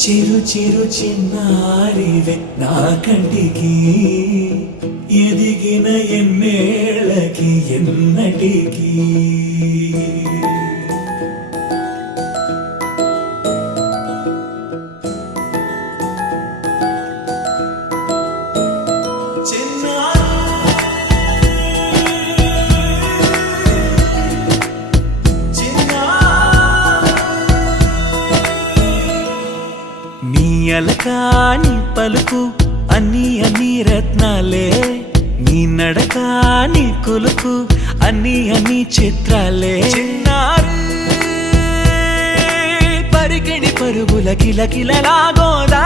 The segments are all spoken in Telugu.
చిరు చిరు చిన్నారివే నా కంటికి ఎదిగిన ఎన్నేళ్ళకి ఎన్నటికి అలకాని పలుకు అన్ని అన్ని రత్నాలే నీ నడకాని కులుకు అన్ని అన్ని చిత్రాలే చిన్నారు పరికిణి పరుగుల కిలకిలలాగోదారి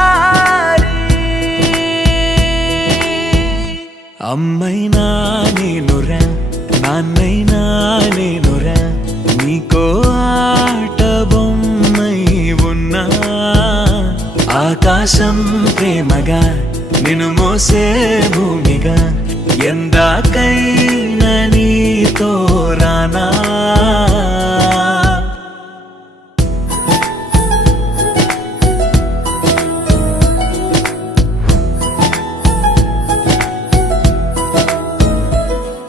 అమ్మైనా నేనురా నాన్నైనా నేనురా నీకో ఆట బొమ్మై ఉన్నా ఆకాశం ప్రేమగా నిన్ను మోసే భూమిగా ఎందాకైనా నీతో రానా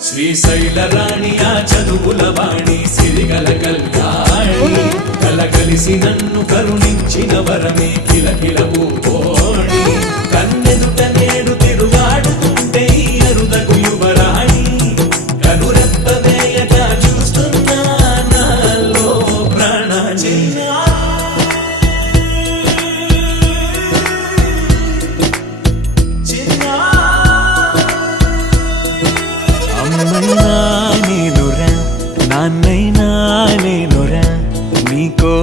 శ్రీశైల రాణి ఆ చదువుల వాణి సిరిగల కల్యాణి కలగలిసి నన్ను కరుణించిన వరమే కిలకిలవు కోణి కన్నెదుట నేడు తిరుగాడుతుంటే అరుదకు యువరాణి కనురెప్ప వేయక చూస్తున్నా నాలో ప్రాణ అమ్మైనా నేనురా నాన్నైనా నేనురా నీకో